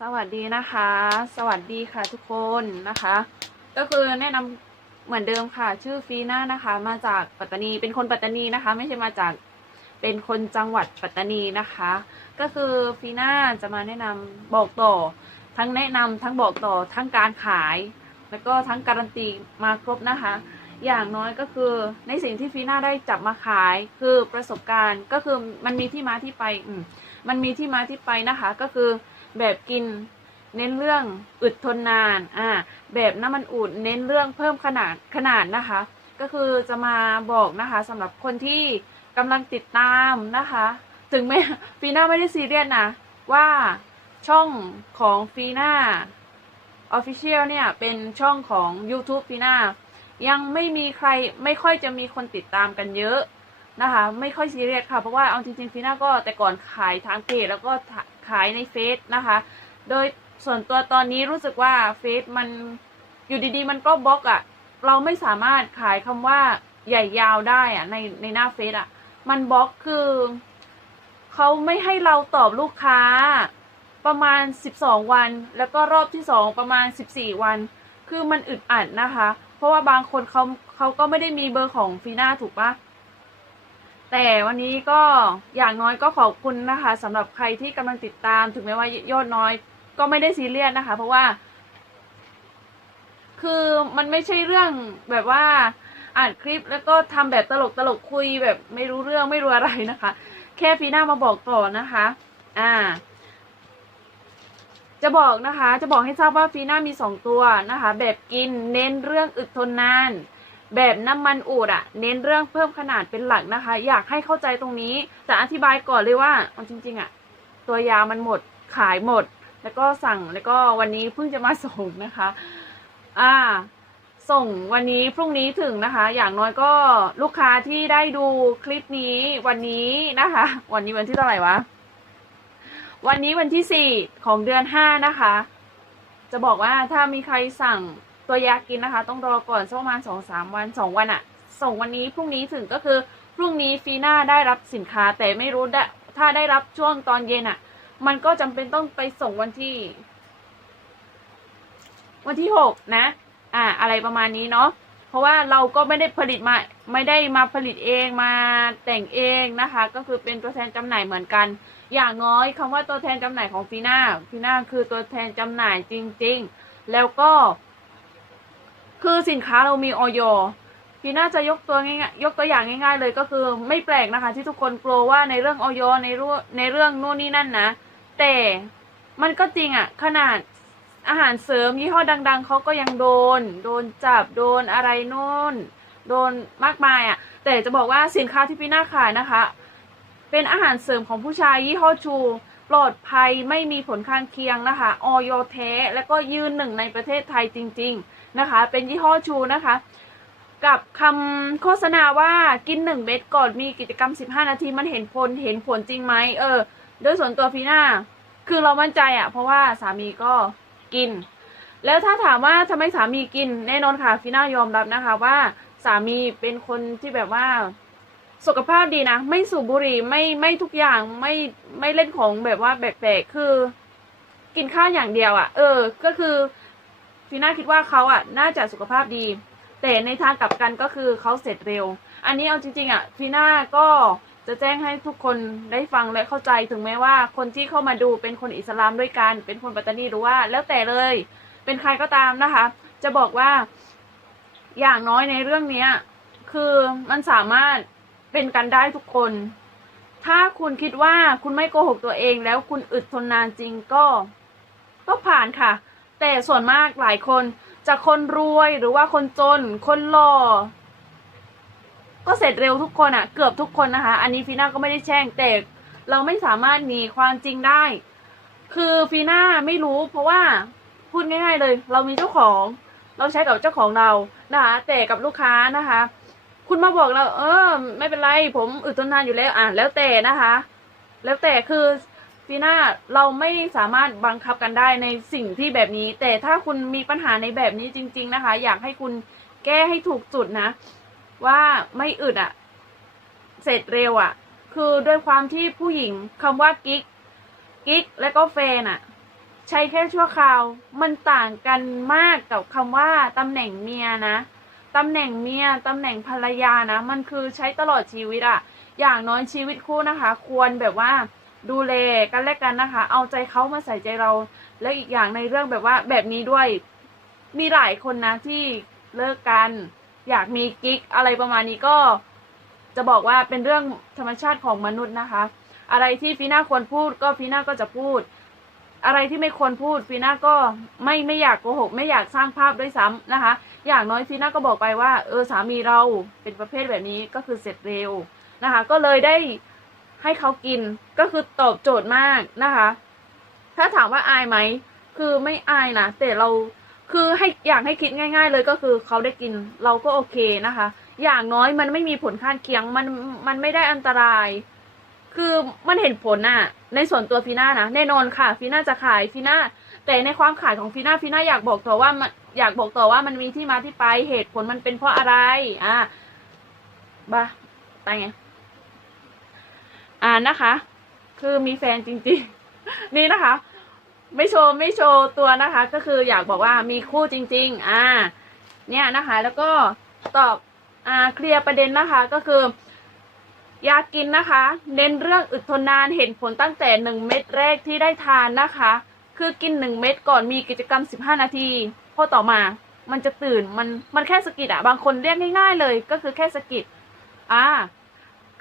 สวัสดีนะคะ สวัสดีค่ะทุกคนนะคะ ก็คือแนะนำเหมือนเดิมค่ะ ชื่อฟีน่านะคะ มาจากปัตตานีเป็นคนปัตตานีนะคะ ไม่ใช่มาจากเป็นคนจังหวัดปัตตานีนะคะ ก็คือฟีน่าจะมาแนะนำบอกต่อ ทั้งแนะนำทั้งบอกต่อทั้งการขาย แล้วก็ทั้งการันตีมาครบนะคะ อย่างน้อยก็คือในสิ่งที่ฟีน่าได้จับมาขายคือประสบการณ์ก็คือมันมีที่มาที่ไปอืมมันมีที่มาที่ไปนะคะ ก็คือ แบบกินเน้นเรื่องอึดทนนาน อ่า แบบน้ำมันอุ่นเน้นเรื่องเพิ่มขนาดขนาดนะคะ ก็คือจะมาบอกนะคะสำหรับคนที่กำลังติดตามนะคะ ถึงแม้ฟีน่าไม่ได้ซีเรียสนะ ว่าช่องของฟีน่าออฟฟิเชียลเนี่ยเป็นช่องของ YouTube ฟีน่ายังไม่มีใครไม่ค่อยจะมีคนติดตามกันเยอะนะคะ ไม่ค่อยซีเรียสค่ะ เพราะว่าเอาจริงๆฟีน่าก็แต่ก่อนขายทางเพจแล้วก็ ขายในเฟซนะคะ โดยส่วนตัวตอนนี้รู้สึกว่าเฟซมันอยู่ดีๆ มันก็บล็อกอะ่ะ เราไม่สามารถขายคำว่าใหญ่ยาวได้อะ่ะในในหน้าเฟซอะ่ะ มันบล็อกคือเขาไม่ให้เราตอบลูกค้าประมาณ 12 วัน แล้วก็รอบที่ 2 ประมาณ 14 วัน คือมันอึดอัดนะคะ เพราะว่าบางคนเขาเขาก็ไม่ได้มีเบอร์ของฟีน่าถูกปะ แต่วันนี้ก็อย่างน้อยก็ขอบคุณนะคะสำหรับใครที่กำลังติดตาม ถึงแม้ว่ายอดน้อย ก็ไม่ได้ซีเรียสนะคะ เพราะว่า คือมันไม่ใช่เรื่องแบบว่าอ่านคลิปแล้วก็ทำแบบตลกตลกคุยแบบไม่รู้เรื่องไม่รู้อะไรนะคะ แค่ฟีน่ามาบอกต่อนะคะ อ่า จะบอกนะคะ จะบอกให้ทราบว่าฟีน่ามีสองตัวนะคะ แบบกินเน้นเรื่องอึดทนนาน แบบน้ำมันอูดอะเน้นเรื่องเพิ่มขนาดเป็นหลักนะคะ อยากให้เข้าใจตรงนี้จะอธิบายก่อนเลยว่าเอาจริง ๆอะตัวยามันหมดขายหมด แล้วก็สั่งแล้วก็วันนี้เพิ่งจะมาส่งนะคะ อ่า ส่งวันนี้พรุ่งนี้ถึงนะคะ อย่างน้อยก็ลูกค้าที่ได้ดูคลิปนี้วันนี้นะคะ วันนี้วันที่เท่าไหร่วะวันนี้วันที่สี่ของเดือนห้านะคะ จะบอกว่าถ้ามีใครสั่ง ตัวยากินนะคะ ต้องรอก่อนสักประมาณสองสามวันสองวันอะส่งวันนี้พรุ่งนี้ถึงก็คือพรุ่งนี้ฟีน่าได้รับสินค้าแต่ไม่รู้ได้ถ้าได้รับช่วงตอนเย็นอะมันก็จำเป็นต้องไปส่งวันที่ วันที่หกนะ อ่า อะไรประมาณนี้เนาะเพราะว่าเราก็ไม่ได้ผลิตมาไม่ได้มาผลิตเองมาแต่งเองนะคะ ก็คือเป็นตัวแทนจำหน่ายเหมือนกัน อย่างน้อยคำว่าตัวแทนจำหน่ายของฟีน่าฟีน่าคือตัวแทนจำหน่ายจริง ๆ แล้วก็ คือสินค้าเรามีออยฟีน่าจะยกตัวง่ายๆยกตัวอย่างง่าย ๆ เลยก็คือไม่แปลกนะคะ ที่ทุกคนกลัวว่าในเรื่องออยในเรื่องในเรื่องนู่นนี่นั่นนะ แต่มันก็จริงอะขนาดอาหารเสริมยี่ห้อดัง ๆเขาก็ยังโดน โดนจับโดนอะไรโน่น โดนมากมายอะแต่จะบอกว่าสินค้าที่พี่น่าขายนะคะ เป็นอาหารเสริมของผู้ชายยี่ห้อชูปลอดภัยไม่มีผลข้างเคียงนะคะออยแท้ และก็ยืนหนึ่งในประเทศไทยจริง ๆ นะคะ เป็นยี่ห้อชูนะคะ กับคำโฆษณาว่ากินหนึ่งเม็ดก่อนมีกิจกรรม 15 นาทีมันเห็นผลเห็นผลจริงไหมเออโดยส่วนตัวฟีน่าคือเรามั่นใจอะเพราะว่าสามีก็กิน แล้วถ้าถามว่าทำไมสามีกินแน่นอนค่ะฟีน่ายอมรับนะคะว่าสามีเป็นคนที่แบบว่าสุขภาพดีนะ ไม่สูบบุหรี่ไม่ไม่ทุกอย่างไม่ไม่เล่นของแบบว่าแปลกๆคือ กินข้าวอย่างเดียวอะ่ะ เออ ก็คือ ฟีน่าคิดว่าเขาอะน่าจะสุขภาพดี แต่ในทางกลับกันก็คือเขาเสร็จเร็ว อันนี้เอาจริงๆอะฟีน่าก็จะแจ้งให้ทุกคนได้ฟังและเข้าใจถึงแม้ว่าคนที่เข้ามาดูเป็นคนอิสลามด้วยกัน เป็นคนปัตตานีหรือว่า แล้วแต่เลย เป็นใครก็ตามนะคะ จะบอกว่าอย่างน้อยในเรื่องเนี้ย คือมันสามารถเป็นกันได้ทุกคน ถ้าคุณคิดว่าคุณไม่โกหกตัวเอง แล้วคุณอึดทนนานจริงก็ ก็ผ่านค่ะ แต่ส่วนมากหลายคนจากคนรวยหรือว่าคนจน คนหล่อก็เสร็จเร็วทุกคนอะ่ะ เกือบทุกคนนะคะ อันนี้ฟีน่าก็ไม่ได้แช่งแต่เราไม่สามารถหนีความจริงได้ คือฟีน่าไม่รู้ เพราะว่าพูดง่าย ๆ เลย เรามีเจ้าของ เราใช้กับเจ้าของเรานะคะแต่กับลูกค้านะคะ คุณมาบอกเรา เออ ไม่เป็นไร ผมอึดทนนานอยู่แล้วอะแล้วแต่นะคะ แล้วแต่คือ ฟีน่าเราไม่สามารถบังคับกันได้ในสิ่งที่แบบนี้ แต่ถ้าคุณมีปัญหาในแบบนี้จริง ๆนะคะ อยากให้คุณแก้ให้ถูกจุดนะ ว่าไม่อึดอะ่ะเสร็จเร็วอะ่ะคือด้วยความที่ผู้หญิงคำว่ากิ๊กกิ๊กและก็แฟนอะใช้แค่ชั่วคราว มันต่างกันมากกับคำว่าตำแหน่งเมียนะตำแหน่งเมียตำแหน่งภรรยานะ มันคือใช้ตลอดชีวิตอะอย่างน้อยชีวิตคู่นะคะ ควรแบบว่า ดูแลกันและกันนะคะ เอาใจเขามาใส่ใจเรา แล้วอีกอย่างในเรื่องแบบว่าแบบนี้ด้วย มีหลายคนนะที่เลิกกัน อยากมีกิ๊กอะไรประมาณนี้ก็จะบอกว่าเป็นเรื่องธรรมชาติของมนุษย์นะคะ อะไรที่ฟีน่าควรพูดก็ฟีน่าก็จะพูด อะไรที่ไม่ควรพูดฟีน่าก็ไม่ไม่อยากโกหก ไม่อยากสร้างภาพด้วยซ้ำนะคะ อย่างน้อยฟีน่าก็บอกไปว่า เออสามีเราเป็นประเภทแบบนี้ก็คือเสร็จเร็วนะคะ ก็เลยได้ ให้เขากินก็คือตอบโจทย์มากนะคะ ถ้าถามว่าอายไหมคือไม่อายนะแต่เราคือให้อยากให้คิดง่าย ๆ เลยก็คือเขาได้กินเราก็โอเคนะคะ อย่างน้อยมันไม่มีผลข้างเคียงมันมันไม่ได้อันตราย คือมันเห็นผลน่ะในส่วนตัวฟีน่านะแน่นอนค่ะฟีน่าจะขายฟีน่าแต่ในความขายของฟีน่าฟีน่าอยากบอกต่อว่ามันอยากบอกต่อว่ามันมีที่มาที่ไปเหตุผลมันเป็นเพราะอะไรอ่าบ้าตายไง อ่านะคะ คือมีแฟนจริงๆ นี่นะคะ ไม่โชว์ไม่โชว์ตัวนะคะ ก็คืออยากบอกว่ามีคู่จริง ๆ อ่า เนี่ยนะคะ แล้วก็ตอบอ่าเคลียร์ประเด็นนะคะก็คือ ยากินนะคะ เน้นเรื่องอึดทนนานเห็นผลตั้งแต่หนึ่งเม็ดแรกที่ได้ทานนะคะ คือกินหนึ่งเม็ดก่อนมีกิจกรรมสิบห้านาทีพอต่อมามันจะตื่นมันมันแค่สะกิดอะบางคนเรียกง่าย ๆ เลย ก็คือแค่สะกิดอ่า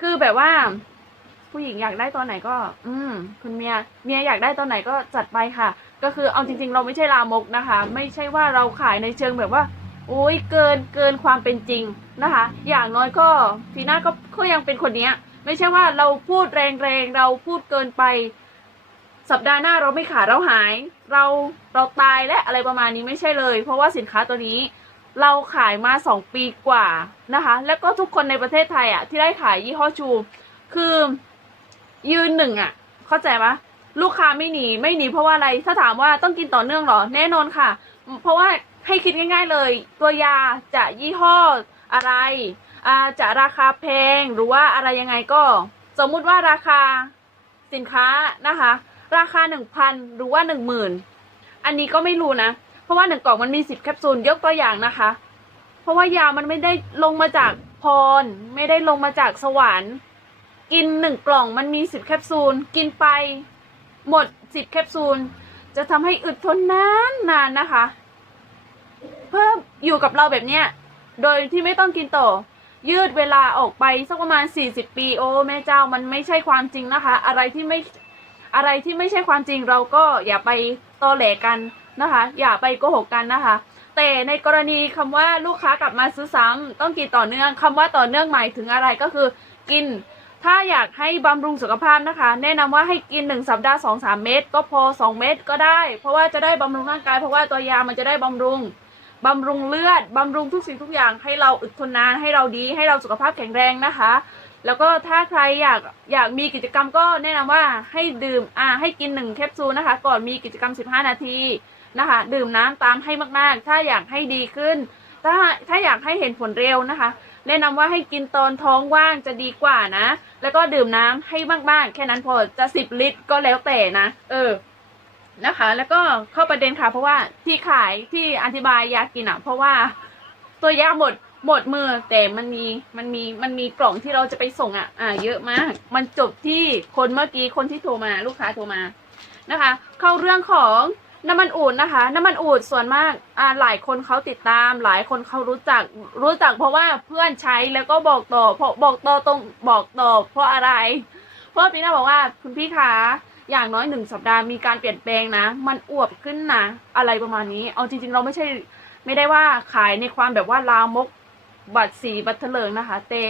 คือแบบว่า ผู้หญิงอยากได้ตอนไหนก็ อืม คุณเมีย เมียอยากได้ตอนไหนก็จัดไปค่ะ ก็คือเอาจริง ๆ เราไม่ใช่ลามกนะคะ ไม่ใช่ว่าเราขายในเชิงแบบว่า โอ้ยเกินเกินความเป็นจริงนะคะ อย่างน้อยก็ฟีน่าก็ก็ยังเป็นคนเนี้ย ไม่ใช่ว่าเราพูดแรงๆเราพูดเกินไป สัปดาห์หน้าเราไม่ขายเราหาย เราเราตายและอะไรประมาณนี้ไม่ใช่เลย เพราะว่าสินค้าตัวนี้เราขายมาสองปีกว่านะคะ แล้วก็ทุกคนในประเทศไทยอะที่ได้ขายยี่ห้อชู คือ ยืนหนึ่งอะ เข้าใจปะลูกค้าไม่หนีไม่หนีเพราะว่าอะไรถ้าถามว่าต้องกินต่อเนื่องเหรอ แน่นอนค่ะ เพราะว่าให้คิดง่าย ๆเลย ตัวยาจะยี่ห้ออะไรอาจะราคาแพงหรือว่าอะไรยังไงก็ สมมุติว่าราคาสินค้านะคะ ราคาหนึ่งพันหรือว่าหนึ่งหมื่นอันนี้ก็ไม่รู้นะ เพราะว่าหนึ่งกล่องมันมีสิบแคปซูลยกตัวอย่างนะคะ เพราะว่ายามันไม่ได้ลงมาจากพร ไม่ได้ลงมาจากสวรรค์ กินหนึ่งกล่องมันมีสิบแคปซูล กินไปหมดสิบแคปซูล จะทำให้อึดทนนานนานนะคะ เพิ่มอยู่กับเราแบบเนี้ย โดยที่ไม่ต้องกินต่อ ยืดเวลาออกไปสักประมาณ 40 ปี โอ้แม่เจ้ามันไม่ใช่ความจริงนะคะ อะไรที่ไม่อะไรที่ไม่ใช่ความจริงเราก็อย่าไปตอแหลกันนะคะ อย่าไปโกหกกันนะคะ แต่ในกรณีคำว่าลูกค้ากลับมาซื้อซ้ำต้องกินต่อเนื่องคำว่าต่อเนื่องหมายถึงอะไรก็คือกิน ถ้าอยากให้บำรุงสุขภาพนะคะ แนะนำว่าให้กิน 1 สัปดาห์ 2 3 เม็ดก็พอ 2 เม็ดก็ได้ เพราะว่าจะได้บำรุงร่างกาย เพราะว่าตัวยามันจะได้บำรุงบำรุงเลือดบำรุงทุกสิ่งทุกอย่างให้เราอึดทนนานให้เราดีให้เราสุขภาพแข็งแรงนะคะ แล้วก็ถ้าใครอยากอยากมีกิจกรรมก็แนะนำว่าให้ดื่มอ่าให้กินหนึ่งแคปซูลนะคะ ก่อนมีกิจกรรม 15 นาทีนะคะ ดื่มน้ำตามให้มากๆ ถ้าอยากให้ดีขึ้น ถ้าถ้าอยากให้เห็นผลเร็วนะคะ แนะนำว่าให้กินตอนท้องว่างจะดีกว่านะ แล้วก็ดื่มน้ำให้มากๆ แค่นั้นพอจะสิบลิตรก็แล้วแต่นะ เออนะคะ แล้วก็เข้าประเด็นค่ะ เพราะว่าที่ขายที่อธิบายยากินอะ เพราะว่าตัวยาหมดหมดมือแต่มันมีมันมีมันมีกล่องที่เราจะไปส่งอะ อ่า เยอะมาก มันจบที่คนเมื่อกี้คนที่โทรมาลูกค้าโทรมานะคะ เข้าเรื่องของ น้ำมันอูดนะคะ น้ำมันอูดส่วนมากอ่าหลายคนเขาติดตาม หลายคนเขารู้จักรู้จักเพราะว่าเพื่อนใช้แล้วก็บอกต่อเพราะบอกต่อตรงบอกต่อเพราะอะไร เพราะพี่น่าบอกว่าคุณพี่คะอย่างน้อยหนึ่งสัปดาห์มีการเปลี่ยนแปลงนะ มันอวบขึ้นนะอะไรประมาณนี้ เอาจริง ๆ เราไม่ใช่ไม่ได้ว่าขายในความแบบว่าลามกบัตรสีบัตรเถลิงนะคะแต่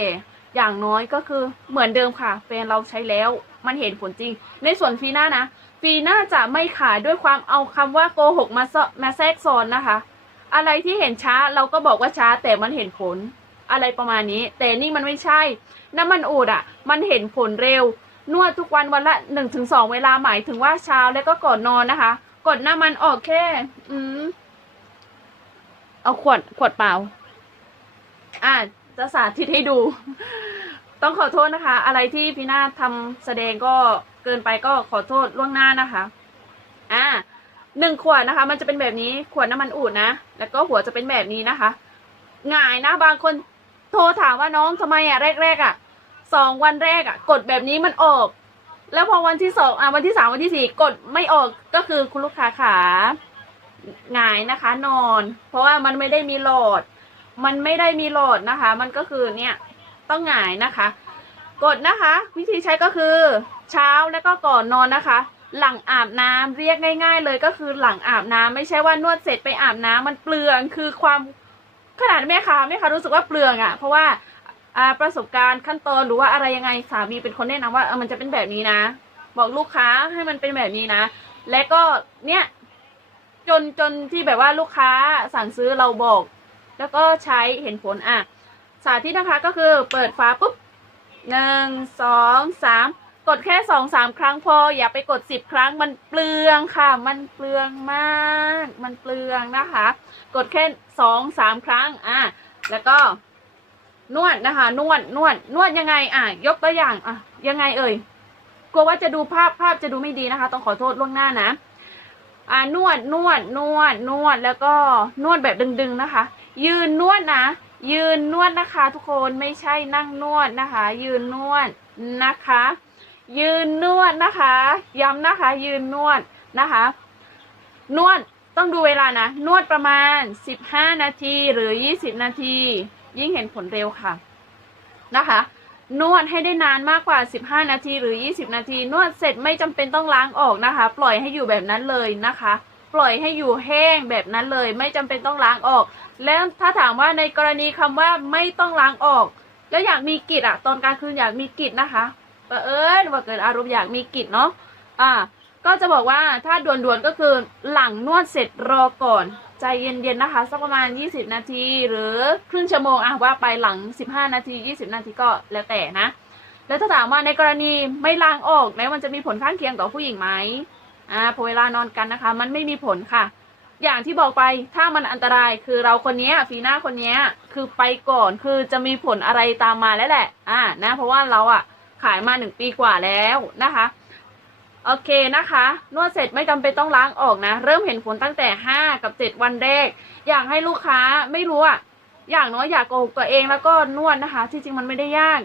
อย่างน้อยก็คือเหมือนเดิมค่ะแฟนเราใช้แล้ว มันเห็นผลจริง ในส่วนฟีน่านะ ฟีน่าจะไม่ขายด้วยความเอาคำว่าโกหกมาซมาแทรกซ้อนนะคะ อะไรที่เห็นช้าเราก็บอกว่าช้าแต่มันเห็นผล อะไรประมาณนี้ แต่นี่มันไม่ใช่ น้ำมันอูดอะ มันเห็นผลเร็วนวดทุกวันวันละหนึ่งถึงสองเวลาหมายถึงว่าเช้าแล้วก็ก่อนนอนนะคะ กดน้ำมันออกแค่ อืมเอาขวดขวดเปล่า อ่าจะสาธิตให้ดู ต้องขอโทษนะคะ อะไรที่พี่นาทำแสดงก็ เกินไปก็ขอโทษล่วงหน้านะคะ อ่าหนึ่งขวดนะคะ มันจะเป็นแบบนี้ขวดน้ำมันอูดนะ แล้วก็หัวจะเป็นแบบนี้นะคะหงายนะบางคนโทรถามว่าน้องทำไมอะแรกๆอะสองวันแรกอะ กดแบบนี้มันออก แล้วพอวันที่สองอะวันที่สามวันที่สี่กดไม่ออกก็คือคุณลูกค้าขาหงายนะคะ นอน เพราะว่ามันไม่ได้มีโหลดมันไม่ได้มีโหลดนะคะ มันก็คือเนี่ยต้องหงายนะคะ กดนะคะ วิธีใช้ก็คือ เช้าแล้วก็ก่อนนอนนะคะ หลังอาบน้ำเรียกง่าย ๆ เลยก็คือหลังอาบน้ำไม่ใช่ว่านวดเสร็จไปอาบน้ำมันเปลืองคือความขนาดแม่ค้าแม่ค้ารู้สึกว่าเปลืองอะ่ะ เพราะว่าประสบการณ์ขั้นตอนหรือว่าอะไรยังไงสามีเป็นคนแนะนำว่าเออมันจะเป็นแบบนี้นะ บอกลูกค้าให้มันเป็นแบบนี้นะ และก็เนี่ยจนจนที่แบบว่าลูกค้าสั่งซื้อเราบอก แล้วก็ใช้เห็นผลอะ สาธิตนะคะก็คือเปิดฝาปุ๊บหนึ่งสองสาม กดแค่สองสามครั้งพอ อย่าไปกดสิบครั้งมันเปลืองค่ะ มันเปลืองมาก มันเปลืองนะคะ กดแค่สองสามครั้งอะแล้วก็นวดนะคะ นวดนวดนวดยังไง อะ ยกตัวอย่างอะยังไงเอ่ยกลัวว่าจะดูภาพภาพจะดูไม่ดีนะคะ ต้องขอโทษล่วงหน้านะอ่านวดนวดนวดนวดแล้วก็นวดแบบดึงๆนะคะ ยืนนวดนะ ยืนนวดนะคะ ทุกคนไม่ใช่นั่งนวดนะคะ ยืนนวดนะคะ ยืนนวดนะคะ ย้ำนะคะ ยืนนวดนะคะ นวดต้องดูเวลานะ นวดประมาณ 15 นาทีหรือ 20 นาที ยิ่งเห็นผลเร็วค่ะนะคะ นวดให้ได้นานมากกว่า 15 นาทีหรือ 20 นาที นวดเสร็จไม่จำเป็นต้องล้างออกนะคะ ปล่อยให้อยู่แบบนั้นเลยนะคะ ปล่อยให้อยู่แห้งแบบนั้นเลย ไม่จำเป็นต้องล้างออก แล้วถ้าถามว่าในกรณีคำว่าไม่ต้องล้างออก แล้วอยากมีกลิ่นอะตอนกลางคืนอยากมีกลิ่นนะคะ บังเอิญว่าเกิดอารมณ์อยากมีกลิ่นเนาะอ่าก็จะบอกว่าถ้าด่วนๆก็คือหลังนวดเสร็จรอก่อน ใจเย็นๆนะคะสักประมาณ 20 นาทีหรือครึ่งชั่วโมงอะว่าไปหลัง 15 นาที 20 นาทีก็แล้วแต่นะ แล้วถ้าถามว่าในกรณีไม่ล้างออกแล้วมันจะมีผลข้างเคียงต่อผู้หญิงไหมอ่าพอเวลานอนกันนะคะ มันไม่มีผลค่ะ อย่างที่บอกไปถ้ามันอันตรายคือเราคนนี้ฟีน่าคนนี้คือไปก่อนคือจะมีผลอะไรตามมาแล้วแหละอ่านะเพราะว่าเราอะ ขายมาหนึ่งปีกว่าแล้วนะคะโอเคนะคะ นวดเสร็จไม่จำเป็นต้องล้างออกนะ เริ่มเห็นผลตั้งแต่ห้ากับเจ็ดวันแรก อยากให้ลูกค้าไม่รู้อะอย่างน้อยอยากโกหกตัวเองแล้วก็นวดนะคะ ที่จริงมันไม่ได้ยาก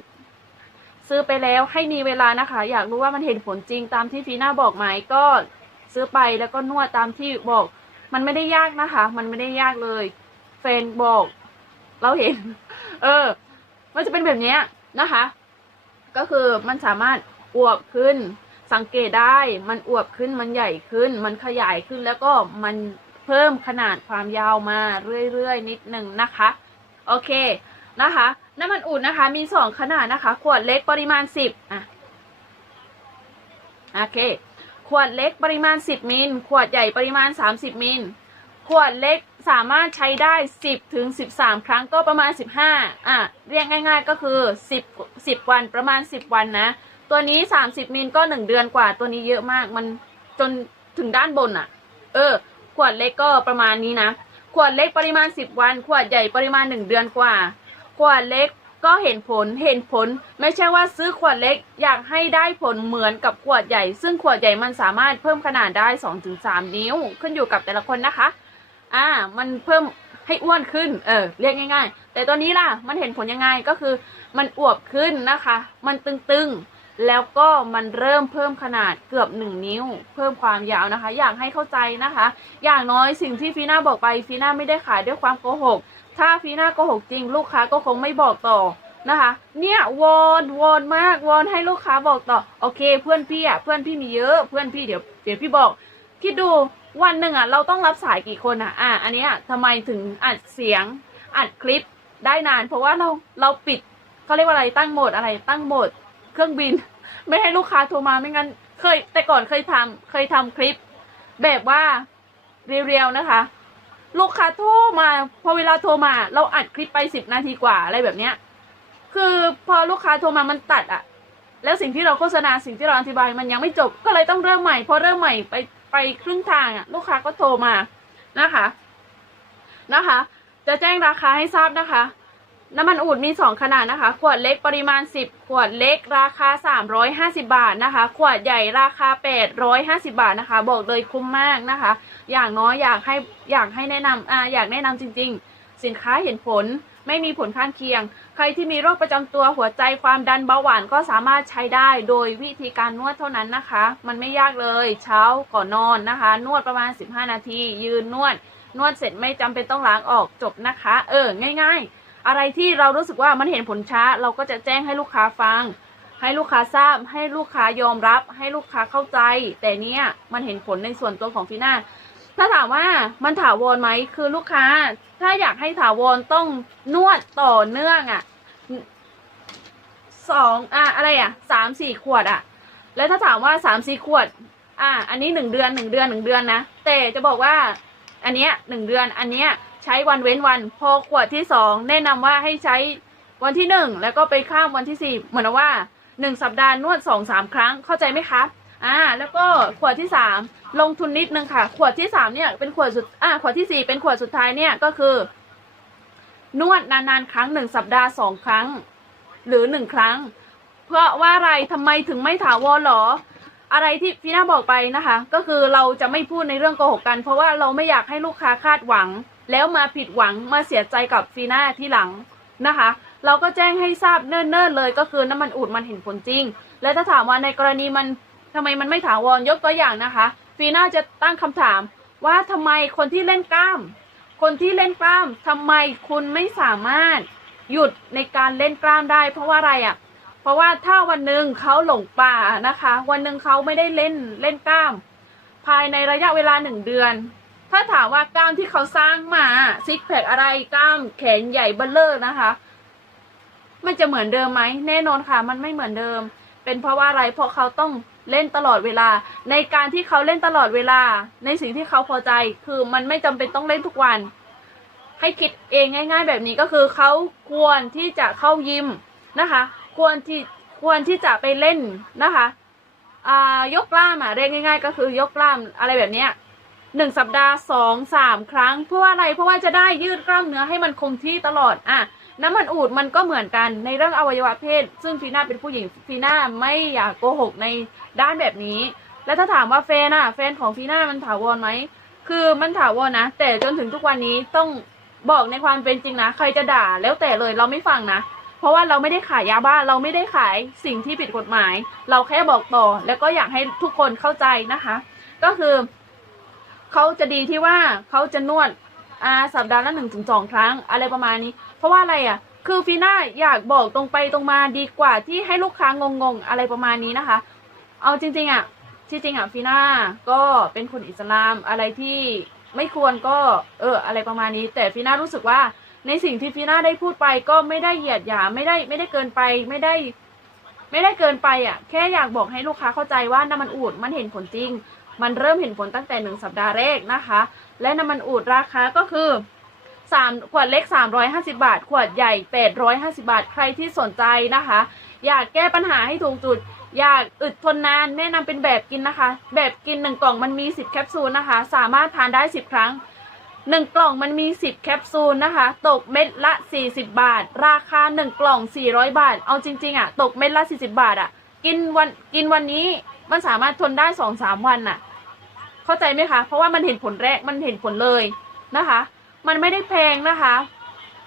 ซื้อไปแล้วให้มีเวลานะคะ อยากรู้ว่ามันเห็นผลจริงตามที่ฟีน่าบอกไหมก็ซื้อไปแล้วก็นวดตามที่บอก มันไม่ได้ยากนะคะ มันไม่ได้ยากเลยเฟนบอก เราเห็น เออ มันจะเป็นแบบนี้นะคะ ก็คือมันสามารถอวบขึ้น สังเกตได้ มันอวบขึ้น มันใหญ่ขึ้น มันขยายขึ้น แล้วก็มันเพิ่มขนาดความยาวมาเรื่อยๆนิดหนึ่งนะคะ โอเคนะคะน้ำมันอุ่นนะคะ มีสองขนาดนะคะ ขวดเล็กปริมาณสิบอะโอเค ขวดเล็กปริมาณ10มิล ขวดใหญ่ปริมาณ30มิล ขวดเล็ก สามารถใช้ได้ 10ถึง13 ครั้งก็ประมาณ 15อะเรียกง่ายๆก็คือ 10 10 วันประมาณ 10 วันนะ ตัวนี้ 30มิลก็ 1 เดือนกว่าตัวนี้เยอะมากมันจนถึงด้านบนอะ เออ ขวดเล็กก็ประมาณนี้นะ ขวดเล็กปริมาณ 10 วัน ขวดใหญ่ปริมาณ 1 เดือนกว่า ขวดเล็กก็เห็นผลเห็นผล ไม่ใช่ว่าซื้อขวดเล็กอยากให้ได้ผลเหมือนกับขวดใหญ่ ซึ่งขวดใหญ่มันสามารถเพิ่มขนาดได้ 2-3 นิ้ว ขึ้นอยู่กับแต่ละคนนะคะ อ่า มันเพิ่มให้อ้วนขึ้น เออ เรียกง่าย ๆ แต่ตัวนี้ล่ะ มันเห็นผลยังไงก็คือ มันอวบขึ้นนะคะ มันตึงๆ แล้วก็มันเริ่มเพิ่มขนาดเกือบ 1 นิ้ว เพิ่มความยาวนะคะ อยากให้เข้าใจนะคะ อย่างน้อยสิ่งที่ฟีน่าบอกไปฟีน่าไม่ได้ขายด้วยความโกหก ถ้าฟีน่าโกหกจริง ลูกค้าก็คงไม่บอกต่อนะคะ เนี่ยวอนวอนมากวอนให้ลูกค้าบอกต่อ โอเค เพื่อนพี่อะเพื่อนพี่มีเยอะ เพื่อนพี่เดี๋ยวเดี๋ยวพี่บอกคิดดู วันหนึ่งอะเราต้องรับสายกี่คนอะ อะอันนี้ยทำไมถึงอัดเสียงอัดคลิปได้นาน เพราะว่าเราเราปิดเขาเรียกว่าอะไรตั้งโหมดอะไรตั้งโหมด เครื่องบิน ไม่ให้ลูกค้าโทรมาไม่งั้น เคย แต่ก่อนเคยทำเคยทำคลิป แบบว่าเรียวๆนะคะ ลูกค้าโทรมา พอเวลาโทรมา เราอัดคลิปไปสิบนาทีกว่าอะไรแบบเนี้ย คือพอลูกค้าโทรมามันตัดอะแล้วสิ่งที่เราโฆษณาสิ่งที่เราอธิบายมันยังไม่จบก็เลยต้องเริ่มใหม่พอเริ่มใหม่ไป ไปครึ่งทางอะลูกค้าก็โทรมานะคะนะคะ จะแจ้งราคาให้ทราบนะคะ น้ำมันอูดมี 2 ขนาดนะคะ ขวดเล็กปริมาณ 10 ขวดเล็กราคา 350 บาทนะคะ ขวดใหญ่ราคา 850 บาทนะคะ บอกเลยคุ้มมากนะคะ อย่างน้อยอยากให้อยากให้แนะนำอ่าอยากแนะนำจริง ๆ สินค้าเห็นผล ไม่มีผลข้างเคียง ใครที่มีโรคประจำตัวหัวใจความดันเบาหวานก็สามารถใช้ได้โดยวิธีการนวดเท่านั้นนะคะ มันไม่ยากเลยเช้าก่อนนอนนะคะ นวดประมาณ 15 นาที ยืนนวด นวดเสร็จไม่จำเป็นต้องล้างออกจบนะคะ เออ ง่าย ๆ อะไรที่เรารู้สึกว่ามันเห็นผลช้า เราก็จะแจ้งให้ลูกค้าฟัง ให้ลูกค้าทราบ ให้ลูกค้ายอมรับ ให้ลูกค้าเข้าใจ แต่เนี้ยมันเห็นผลในส่วนตัวของฟีน่า ถ้าถามว่ามันถาวรไหมคือลูกค้า ถ้าอยากให้ถาวรต้องนวดต่อเนื่องอะ่ะสองอะอะไรอะสามสี่ขวดอะ แล้วถ้าถามว่าสามสี่ขวด อะอันนี้หนึ่งเดือนหนึ่งเดือนหนึ่งเดือนนะแต่จะบอกว่า อันเนี้ยหนึ่งเดือนอันเนี้ยใช้วันเว้นวัน พอขวดที่สองแนะนำว่าให้ใช้วันที่หนึ่งแล้วก็ไปข้ามวันที่สี่เหมือนว่าหนึ่งสัปดาห์นวดสองสามครั้งเข้าใจไหมคะ อ่าแล้วก็ขวดที่สามลงทุนนิดนึงค่ะ ขวดที่สามเนี่ยเป็นขวดสุดอ่าขวดที่สี่เป็นขวดสุดท้ายเนี่ยก็คือนวดนานๆครั้งหนึ่งสัปดาห์สองครั้ง หรือหนึ่งครั้ง เพราะว่าอะไรทำไมถึงไม่ถาวรหรอ อะไรที่ฟีน่าบอกไปนะคะ ก็คือเราจะไม่พูดในเรื่องโกหกกัน เพราะว่าเราไม่อยากให้ลูกค้าคาดหวัง แล้วมาผิดหวังมาเสียใจกับฟีน่าที่หลังนะคะ เราก็แจ้งให้ทราบเนิ่นๆเลย ก็คือน้ำมันอูดมันเห็นผลจริง และถ้าถามว่าในกรณีมัน ทำไมมันไม่ถาวรยกตัวอย่างนะคะฟีน่าจะตั้งคำถามว่าทำไมคนที่เล่นกล้าม คนที่เล่นกล้ามทำไมคุณไม่สามารถหยุดในการเล่นกล้ามได้ เพราะว่าอะไรอะ่ะ เพราะว่าถ้าวันหนึ่งเขาหลงป่านะคะ วันหนึ่งเขาไม่ได้เล่นเล่นกล้าม ภายในระยะเวลาหนึ่งเดือน ถ้าถามว่ากล้ามที่เขาสร้างมาซิกแพคอะไรกล้ามแขนใหญ่เบ้อเลอร์นะคะ มันจะเหมือนเดิมไหมแน่นอนค่ะ มันไม่เหมือนเดิม เป็นเพราะว่าอะไรเพราะเขาต้อง เล่นตลอดเวลา ในการที่เขาเล่นตลอดเวลา ในสิ่งที่เขาพอใจ คือมันไม่จำเป็นต้องเล่นทุกวัน ให้คิดเองง่าย ๆ แบบนี้ก็คือเขาควรที่จะเข้ายิมนะคะ ควรที่ควรที่จะไปเล่นนะคะอ่ายกกล้ามอะเรียกง่าย ๆ ก็คือยกกล้ามอะไรแบบเนี้ยหนึ่งสัปดาห์สองสามครั้ง เพื่ออะไรเพราะว่าจะได้ยืดกล้ามเนื้อให้มันคงที่ตลอดอะ น้ำมันอูดมันก็เหมือนกันในเรื่องอวัยวะเพศ ซึ่งฟีน่าเป็นผู้หญิงฟีน่าไม่อยากโกหกในด้านแบบนี้ แล้วถ้าถามว่าแฟนอะแฟนของฟีน่ามันถาวรไหมคือมันถาวรนะแต่จนถึงทุกวันนี้ต้องบอกในความเป็นจริงนะใครจะด่าแล้วแต่เลยเราไม่ฟังนะเพราะว่าเราไม่ได้ขายยาบ้าเราไม่ได้ขายสิ่งที่ผิดกฎหมาย เราแค่บอกต่อ แล้วก็อยากให้ทุกคนเข้าใจนะคะ ก็คือเขาจะดีที่ว่าเขาจะนวดอาสัปดาห์ละหนึ่งถึงสองครั้ง อะไรประมาณนี้ เพราะว่าอะไรอะ คือฟีน่าอยากบอกตรงไปตรงมาดีกว่าที่ให้ลูกค้างงๆอะไรประมาณนี้นะคะ เอาจริง ๆอะที่จริงอะฟีน่าก็เป็นคนอิสลามอะไรที่ไม่ควรก็เอออะไรประมาณนี้ แต่ฟีน่ารู้สึกว่าในสิ่งที่ฟีน่าได้พูดไปก็ไม่ได้เหยียดหยามไม่ได้ไม่ได้เกินไปไม่ได้ ไม่ได้เกินไปอะ แค่อยากบอกให้ลูกค้าเข้าใจว่าน้ำมันอูดมันเห็นผลจริง มันเริ่มเห็นผลตั้งแต่หนึ่งสัปดาห์แรกนะคะ และน้ำมันอูดราคาก็คือ สามขวดเล็ก 350 บาท ขวดใหญ่ 850 บาท ใครที่สนใจนะคะ อยากแก้ปัญหาให้ถูกจุด อยากอึดทนนานแนะนำเป็นแบบกินนะคะ แบบกิน 1 กล่องมันมี 10 แคปซูลนะคะ สามารถทานได้ 10 ครั้ง 1 กล่องมันมี 10 แคปซูลนะคะ ตกเม็ดละ 40 บาท ราคา 1 กล่อง 400 บาท เอาจริงๆอะ ตกเม็ดละ 40 บาทอะ กินวันกินวันนี้มันสามารถทนได้ 2-3 วันน่ะ เข้าใจไหมคะ เพราะว่ามันเห็นผลแรกมันเห็นผลเลยนะคะ มันไม่ได้แพงนะคะ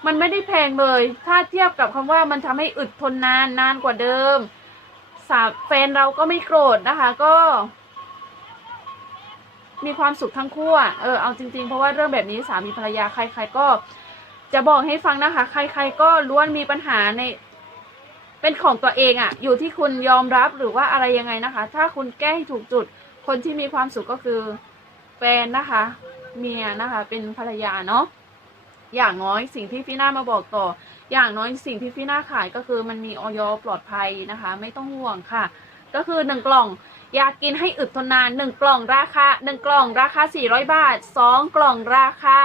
มันไม่ได้แพงเลย ถ้าเทียบกับคำว่ามันทำให้อึดทนนานนานกว่าเดิมสาแฟนเราก็ไม่โกรธนะคะ ก็ มีความสุขทั้งคู่เออเอาจริงๆ เพราะว่าเรื่องแบบนี้สามีภรรยาใคร ๆ ก็จะบอกให้ฟังนะคะ ใคร ๆ ก็ล้วนมีปัญหาใน เป็นของตัวเองอะอยู่ที่คุณยอมรับหรือว่าอะไรยังไงนะคะ ถ้าคุณแก้ให้ถูกจุด คนที่มีความสุขก็คือแฟนนะคะ เมียนะคะ เป็นภรรยาเนาะอย่างน้อยสิ่งที่ฟีน่ามาบอกต่อ อย่างน้อยสิ่งที่ฟีน่าขายก็คือมันมีออยปลอดภัยนะคะ ไม่ต้องห่วงค่ะ ก็คือหนึ่งกล่อง อยากกินให้อึดทนนานหนึ่งกล่องราคาหนึ่งกล่องราคา 400 บาทสองกล่องราคา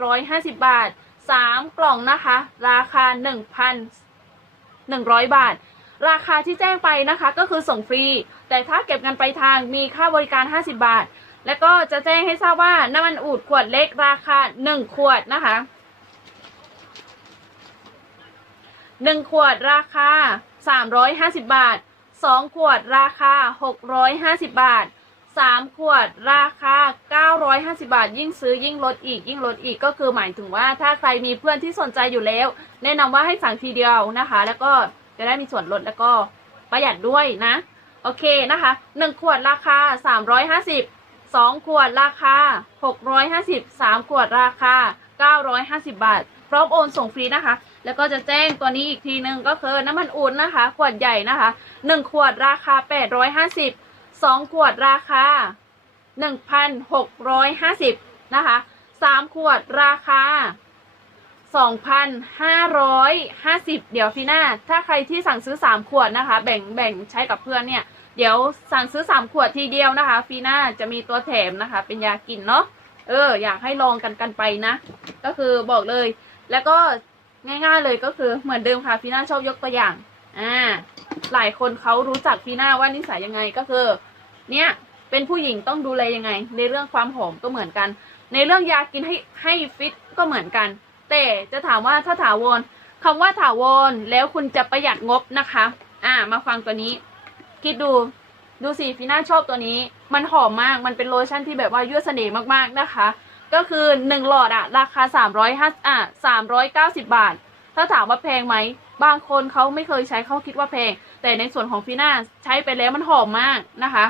750 บาทสามกล่องนะคะ ราคา 1,100 บาท ราคาที่แจ้งไปนะคะ ก็คือส่งฟรี แต่ถ้าเก็บเงินไปลายทางมีค่าบริการ 50 บาท แล้วก็จะแจ้งให้ทราบว่าน้ำมันอูดขวดเล็กราคา1ขวดนะคะหนึ่งขวดราคาสามร้อยห้าสิบบาทสองขวดราคาหกร้อยห้าสิบบาทสามขวดราคาเก้าร้อยห้าสิบาท ยิ่งซื้อยิ่งลดอีก ยิ่งลดอีกก็คือหมายถึงว่าถ้าใครมีเพื่อนที่สนใจอยู่แล้ว แนะนำว่าให้สั่งทีเดียวนะคะ แล้วก็จะได้มีส่วนลดแล้วก็ประหยัดด้วยนะ โอเคนะคะหนึ่งขวดราคาสามร้อยห้าสิบ สองขวดราคาหกร้อยห้าสิบสามขวดราคาเก้าร้อยห้าสิบบาท พร้อมโอนส่งฟรีนะคะ แล้วก็จะแจ้งตัวนี้อีกทีหนึ่งก็คือน้ำมันอุ่นนะคะ ขวดใหญ่นะคะหนึ่งขวดราคาแปดร้อยห้าสิบสองขวดราคาหนึ่งพันหกร้อยห้าสิบนะคะสามขวดราคา 2,550 เดี๋ยวฟีน่าถ้าใครที่สั่งซื้อ 3 ขวดนะคะ แบ่งแบ่งใช้กับเพื่อนเนี่ย เดี๋ยวสั่งซื้อ3ขวดทีเดียวนะคะ ฟีน่าจะมีตัวแถมนะคะ เป็นยากินเนาะเออ อยากให้ลองกันกันไปนะ ก็คือบอกเลย แล้วก็ง่าย ๆเลยก็คือเหมือนเดิมค่ะฟีน่าชอบยกตัวอย่างอ่าหลายคนเขารู้จักฟีน่าว่านิสัยยังไงก็คือ เนี่ยเป็นผู้หญิงต้องดูแลยังไง ในเรื่องความหอมก็เหมือนกัน ในเรื่องยากินให้ให้ฟิตก็เหมือนกัน แต่จะถามว่าถ้าถาวรคำว่าถาวรแล้วคุณจะประหยัดงบนะคะ อ่า มาฟังตัวนี้ คิดดู ดูสิฟีน่าชอบตัวนี้ มันหอมมาก มันเป็นโลชั่นที่แบบว่ายั่วเสน่ห์มากๆนะคะ ก็คือหนึ่งหลอดอะราคาสามร้อยห้าอะสามร้อยเก้าสิบบาท ถ้าถามว่าแพงไหม บางคนเขาไม่เคยใช้เขาคิดว่าแพง แต่ในส่วนของฟีน่าใช้ไปแล้วมันหอมมากนะคะ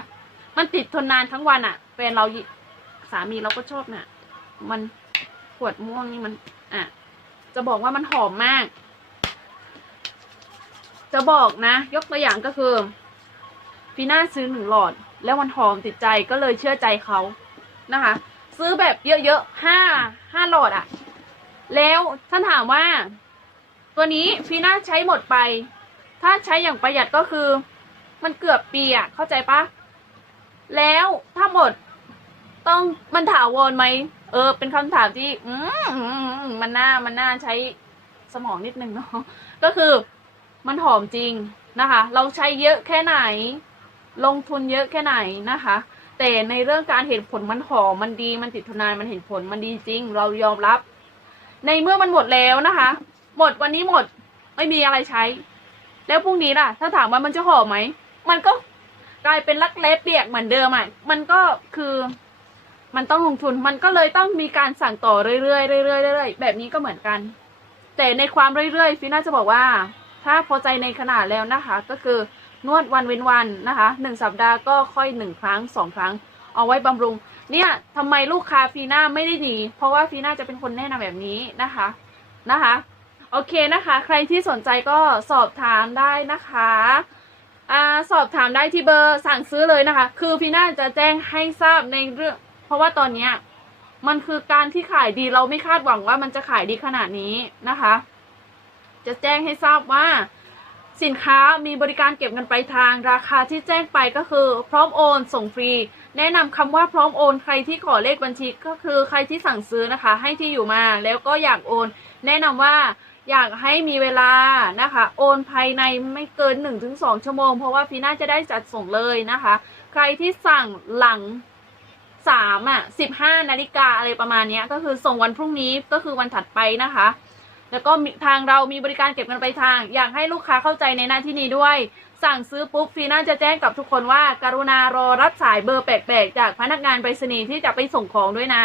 มันติดทนนานทั้งวันอะแฟนเราสามีเราก็ชอบน่ะ มันขวดม่วงนี่มัน อะ จะบอกว่ามันหอมมาก จะบอกนะ ยกตัวอย่างก็คือ ฟีน่าซื้อหนึ่งหลอด แล้วมันหอมติดใจก็เลยเชื่อใจเขานะคะ ซื้อแบบเยอะๆห้าห้าหลอดอะแล้วท่านถามว่า ตัวนี้ฟีน่าใช้หมดไป ถ้าใช้อย่างประหยัดก็คือ มันเกือบปีอะเข้าใจปะแล้วถ้าหมดต้องมันถาวรไหมเออ เป็นคำถามที่อืมอืมอืมมันน่ามันน่าใช้สมองนิดนึงเนาะก็คือมันหอมจริงนะคะ เราใช้เยอะแค่ไหน ลงทุนเยอะแค่ไหนนะคะ แต่ในเรื่องการเห็นผลมันหอมมันดีมันติดทนนานมันเห็นผลมันดีจริง เรายอมรับ ในเมื่อมันหมดแล้วนะคะ หมดวันนี้หมดไม่มีอะไรใช้ แล้วพรุ่งนี้ล่ะ ถ้าถามว่ามันจะหอมไหมมันก็กลายเป็นรักเล็บเปียกเหมือนเดิมอะมันก็คือมันต้องลงทุนมันก็เลยต้องมีการสั่งต่อเรื่อยๆเรื่อยๆเรื่อยๆแบบนี้ก็เหมือนกัน แต่ในความเรื่อยๆฟิน่าจะบอกว่า ถ้าพอใจในขนาดแล้วนะคะ ก็คือ นวดวันเว้นวันนะคะหนึ่งสัปดาห์ก็ค่อยหนึ่งครั้งสองครั้ง เอาไว้บำรุง เนี่ยทำไมลูกค้าฟีน่าไม่ได้หนี เพราะว่าฟีน่าจะเป็นคนแนะนำแบบนี้นะคะนะคะ โอเคนะคะ ใครที่สนใจก็สอบถามได้นะคะอสอบถามได้ที่เบอร์สั่งซื้อเลยนะคะ คือฟีน่าจะแจ้งให้ทราบในเรื่อง เพราะว่าตอนเนี้ยมันคือการที่ขายดีเราไม่คาดหวังว่ามันจะขายดีขนาดนี้นะคะ จะแจ้งให้ทราบว่า สินค้ามีบริการเก็บเงินปลายทาง ราคาที่แจ้งไปก็คือ พร้อมโอน ส่งฟรี แนะนำคำว่าพร้อมโอน ใครที่ขอเลขบัญชีก็คือใครที่สั่งซื้อนะคะ ให้ที่อยู่มาแล้วก็อยากโอน แนะนำว่าอยากให้มีเวลานะคะ โอนภายในไม่เกิน 1-2 ชั่วโมง เพราะว่าฟีน่าจะได้จัดส่งเลยนะคะ ใครที่สั่งหลังสามอะสิบห้านาฬิกาอะไรประมาณนี้ก็คือส่งวันพรุ่งนี้ก็คือวันถัดไปนะคะ แล้วก็ทางเรามีบริการเก็บเงินไปลายทาง อยากให้ลูกค้าเข้าใจในหน้าที่นี้ด้วย สั่งซื้อปุ๊บฟีน่าจะแจ้งกับทุกคนว่า การุณารอรับสายเบอร์แปลกๆจากพนักงานไปรษณีย์ที่จะไปส่งของด้วยนะ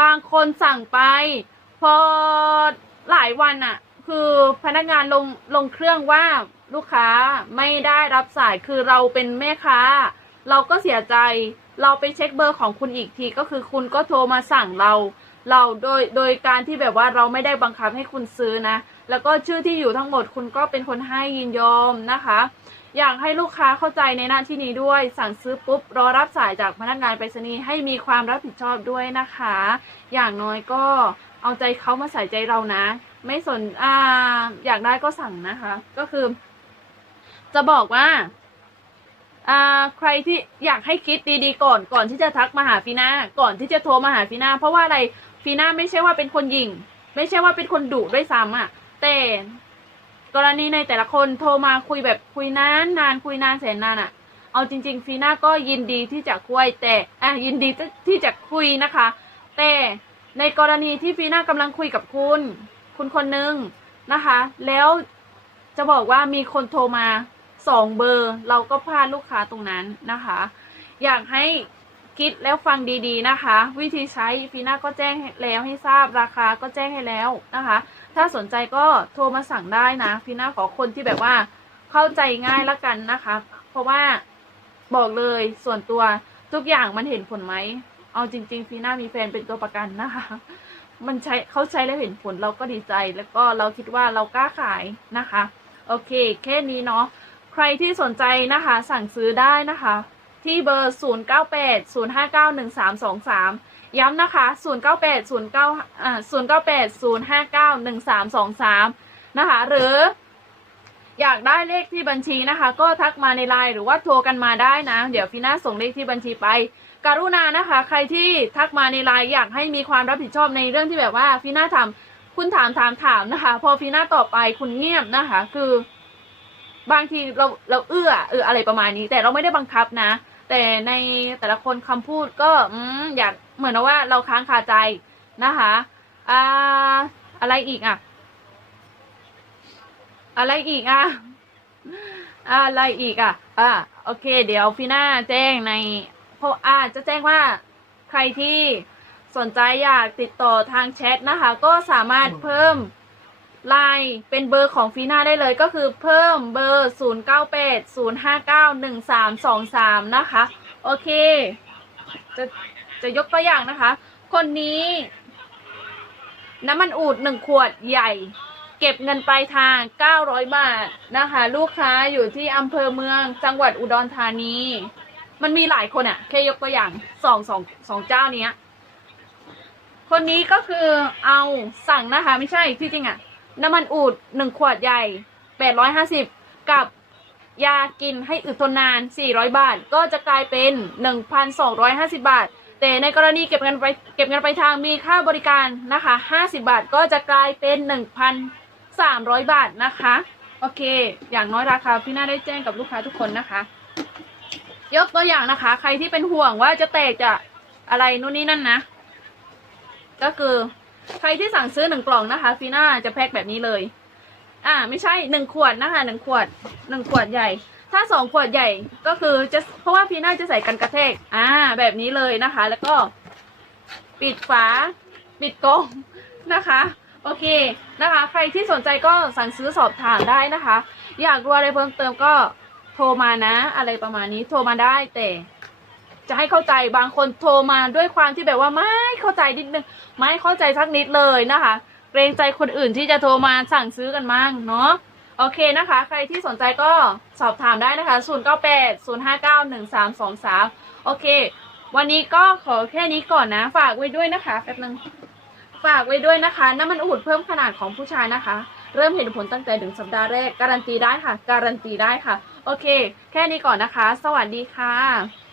บางคนสั่งไปพอหลายวันอะคือพนักงานลงลงเครื่องว่าลูกค้าไม่ได้รับสายคือเราเป็นแม่ค้า เราก็เสียใจ เราไปเช็คเบอร์ของคุณอีกทีก็คือคุณก็โทรมาสั่งเรา เราโดยโดยการที่แบบว่าเราไม่ได้บังคับให้คุณซื้อนะ แล้วก็ชื่อที่อยู่ทั้งหมดคุณก็เป็นคนให้ยินยอมนะคะ อยากให้ลูกค้าเข้าใจในหน้าที่นี้ด้วย สั่งซื้อปุ๊บรอรับสายจากพนักงานไปรษณีย์ให้มีความรับผิดชอบด้วยนะคะ อย่างน้อยก็เอาใจเขามาใส่ใจเรานะ ไม่สนอ่าอยากได้ก็สั่งนะคะ ก็คือ จะบอกว่าใครที่อยากให้คิดดีๆก่อนก่อนที่จะทักมาหาฟีน่าก่อนที่จะโทรมาหาฟีน่าเพราะว่าอะไร ฟีน่าไม่ใช่ว่าเป็นคนหยิง ไม่ใช่ว่าเป็นคนดุด้วยซ้ำอะ แต่กรณีในแต่ละคนโทรมาคุยแบบคุยนานนานคุยนานแสนนานอะ เอาจริง ๆ ฟีน่าก็ยินดีที่จะคุยแต่อะยินดีที่จะคุยนะคะ แต่ในกรณีที่ฟีน่ากำลังคุยกับคุณ คุณคนนึงนะคะ แล้วจะบอกว่ามีคนโทรมาสองเบอร์ เราก็พลาดลูกค้าตรงนั้นนะคะ อยากให้ คิดแล้วฟังดีๆนะคะ วิธีใช้ฟีน่าก็แจ้งแล้วให้ทราบราคาก็แจ้งให้แล้วนะคะ ถ้าสนใจก็โทรมาสั่งได้นะฟีน่าขอคนที่แบบว่าเข้าใจง่ายละกันนะคะ เพราะว่าบอกเลยส่วนตัวทุกอย่างมันเห็นผลไหมเอาจริง ๆฟีน่ามีแฟนเป็นตัวประกันนะคะ มันใช้เขาใช้แล้วเห็นผลเราก็ดีใจ แล้วก็เราคิดว่าเรากล้าขายนะคะ โอเค แค่นี้เนาะใครที่สนใจนะคะ สั่งซื้อได้นะคะ ที่เบอร์ 0 9 8 0 5 9 1 3 2 3 ย้ำนะคะ 0 9 8 0 9อ่า0 9 8 0 5 9 1 3 2 3 นะคะ หรืออยากได้เลขที่บัญชีนะคะ ก็ทักมาในไลน์หรือว่าโทรกันมาได้นะ เดี๋ยวฟีน่าส่งเลขที่บัญชีไป กรุณานะคะ ใครที่ทักมาในไลน์อยากให้มีความรับผิดชอบในเรื่องที่แบบว่าฟีน่าทำคุณถามถามถามนะคะ พอฟีน่าตอบไปคุณเงียบนะคะ คือบางทีเราเราเอื้อเอออะไรประมาณนี้ แต่เราไม่ได้บังคับนะ แต่ในแต่ละคนคำพูดก็อืมอยากเหมือนว่าเราค้างคาใจนะคะอ่าอะไรอีกอะ อะไรอีกอะอะไรอีกอะ อ่า โอเค เดี๋ยวฟีน่าแจ้งในเพราะอาจะแจ้งว่าใครที่สนใจอยากติดต่อทางแชทนะคะ ก็สามารถเพิ่ม ไลน์เป็นเบอร์ของฟีน่าได้เลยก็คือเพิ่มเบอร์ 0 9 8 0 5 9 1 3 2 3 นะคะ โอเค จะจะยกตัวอย่างนะคะ คนนี้น้ำมันอูดหนึ่งขวดใหญ่ เก็บเงินปลายทาง 900 บาทนะคะ ลูกค้าอยู่ที่อำเภอเมืองจังหวัดอุดรธานี มันมีหลายคนอะ่ะ แค่ยกตัวอย่างสองสองสองเจ้าเนี้ยคนนี้ก็คือเอาสั่งนะคะ ไม่ใช่ที่จริงอะ่ะ น้ำมันอูดหนึ่งขวดใหญ่850กับยากินให้อึดทนนาน 400 บาท ก็จะกลายเป็น 1,250 บาท แต่ในกรณีเก็บเงินไปเก็บเงินไปทางมีค่าบริการนะคะ 50 บาทก็จะกลายเป็น 1,300 บาทนะคะ โอเค อย่างน้อยราคาพี่น่าได้แจ้งกับลูกค้าทุกคนนะคะ ยกตัวอย่างนะคะ ใครที่เป็นห่วงว่าจะแตกจะอะไรนู่นนี่นั่นนะ ก็คือ ใครที่สั่งซื้อหนึ่งกล่องนะคะฟีน่าจะแพ็คแบบนี้เลย อ่า ไม่ใช่หนึ่งขวดนะคะหนึ่งขวดหนึ่งขวดใหญ่ ถ้าสองขวดใหญ่ก็คือจะเพราะว่าฟีน่าจะใส่กันกระแทกอ่า แบบนี้เลยนะคะ แล้วก็ ปิดฝา ปิดกล่องนะคะ โอเคนะคะ ใครที่สนใจก็สั่งซื้อสอบถามได้นะคะ อยากรู้อะไรเพิ่มเติมก็โทรมานะ อะไรประมาณนี้โทรมาได้แต่ จะให้เข้าใจบางคนโทรมาด้วยความที่แบบว่าไม่เข้าใจนิดนึงไม่เข้าใจสักนิดเลยนะคะ เกรงใจคนอื่นที่จะโทรมาสั่งซื้อกันมั่งเนาะโอเคนะคะ ใครที่สนใจก็สอบถามได้นะคะ 0 9 8 0 5 9 1 3 2 3 โอเค วันนี้ก็ขอแค่นี้ก่อนนะ ฝากไว้ด้วยนะคะแป๊บนึงฝากไว้ด้วยนะคะ น้ำมันอูดเพิ่มขนาดของผู้ชายนะคะ เริ่มเห็นผลตั้งแต่ถึงสัปดาห์แรก การันตีได้ค่ะ การันตีได้ค่ะ โอเค แค่นี้ก่อนนะคะ สวัสดีค่ะ